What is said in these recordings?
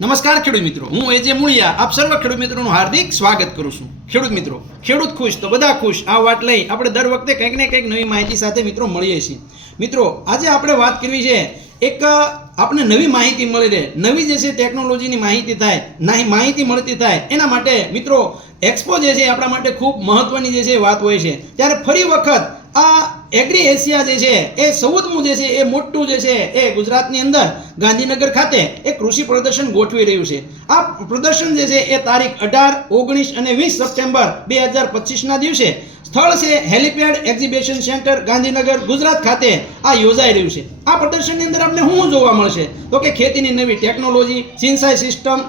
નમસ્કાર ખેડૂત મિત્રો. હું એજે મુળિયા, આપ સર્વ ખેડૂત મિત્રોનું હાર્દિક સ્વાગત કરું છું. ખેડૂત મિત્રો, ખેડૂત ખુશ તો બધા ખુશ. આ વાત લઈ આપણે દર વખતે કંઈક ને કંઈક નવી માહિતી સાથે મિત્રો મળીએ છીએ. મિત્રો, આજે આપણે વાત કરવી છે એક આપણે નવી માહિતી મળી રહે. નવી જે છે ટેકનોલોજીની માહિતી થાય, નાહી માહિતી મળતી થાય, એના માટે મિત્રો, એક્સપો જે છે આપણા માટે ખૂબ મહત્વની જે છે વાત હોય છે. ત્યારે ફરી વખત આ એગ્રી એશિયા જે છે, એ સૌદમું જે છે, એ મોટું જે છે, એ ગુજરાતની અંદર ગાંધીનગર ખાતે એ કૃષિ પ્રદર્શન ગોઠવી રહ્યું છે. આ પ્રદર્શન જે છે, એ તારીખ અઢાર, ઓગણીસ અને વીસ સપ્ટેમ્બર બે હજાર પચીસના દિવસે સ્થળ છે, helipad exhibition centre, Gandhinagar, Gujarat ખાતે આ યોજાઈ રહ્યું છે. આ પ્રદર્શનની અંદર આપણે શું જોવા મળશે? તો કે ખેતીની નવી ટેકનોલોજી, સિંચાઈ સિસ્ટમ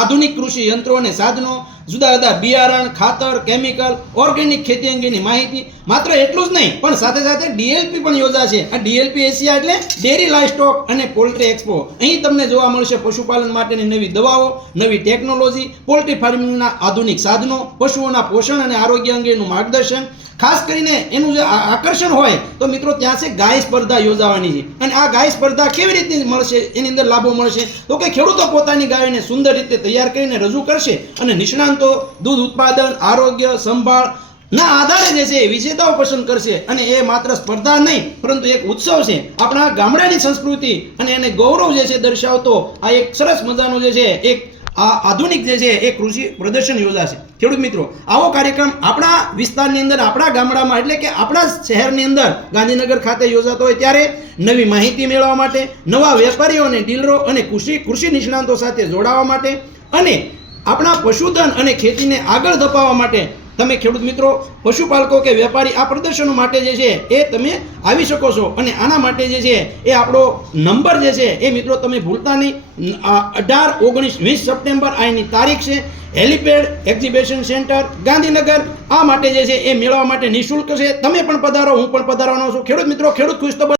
આધુનિક કૃષિ યંત્રો અને સાધનો જુદા જુદા બિયારણ, ખાતર કેમિકલ ઓર્ગેનિક ખેતી અંગેની માહિતી માત્ર એટલું જ નહીં, પણ સાથે સાથે ડીએલપી પણ યોજાશે. આ ડીએલપી એશિયા એટલે ડેરી લાઇવસ્ટોક અને પોલ્ટ્રી એક્સપો. અહીં તમને જોવા મળશે પશુપાલન માટેની નવી દવાઓ, નવી ટેકનોલોજી, પોલ્ટ્રી ફાર્મિંગના આધુનિક સાધનો, પશુઓના પોષણ અને આરોગ્ય અંગેનું માર્ગદર્શન. ખાસ કરીને એનું જે આકર્ષણ હોય, તો મિત્રો ત્યાં છે ગાય સ્પર્ધા યોજાવાની છે. અને આ ગાય સ્પર્ધા કેવી રીતે મળશે, એની અંદર લાભો મળશે? તો કે ખેડૂતો પોતાની ગાયને સુંદર રીતે તૈયાર કરીને રજૂ કરશે અને નિષ્ણાંતો દૂધ ઉત્પાદન, આરોગ્ય, સંભાળ ના આધારે જે છે વિજેતાઓ પસંદ કરશે અને એ માત્ર સ્પર્ધા નહીં, પરંતુ એક ઉત્સવ છે. આપણા ગામડાની સંસ્કૃતિ અને એને ગૌરવ જે છે દર્શાવતો આ એક સરસ મજાનો જે છે એક આ આધુનિક જે છે એ કૃષિ પ્રદર્શન યોજાશે ખેડૂત મિત્રો, આવો કાર્યક્રમ આપણા વિસ્તારની અંદર, આપણા ગામડામાં, એટલે કે આપણા શહેરની અંદર ગાંધીનગર ખાતે યોજાતો હોય ત્યારે નવી માહિતી મેળવવા માટે, નવા વેપારીઓ અને ડીલરો અને કૃષિ કૃષિ નિષ્ણાંતો સાથે જોડાવા માટે અને આપણા પશુધન અને ખેતીને આગળ ધપાવવા માટે તમે ખેડૂત મિત્રો, પશુપાલકો કે વેપારી આ પ્રદર્શનો માટે જે છે એ તમે આવી શકો છો અને આના માટે જે છે એ આપણો નંબર જે છે એ મિત્રો તમે ભૂલતા નહીં. અઢાર, ઓગણીસ, વીસ સપ્ટેમ્બર આ એની તારીખ છે. Helipad exhibition centre, Gandhinagar. આ માટે જે છે એ મેળવવા માટે નિઃશુલ્ક છે. તમે પણ પધારો, હું પણ પધારવાનો છું. ખેડૂત મિત્રો, ખેડૂત ખુશ તો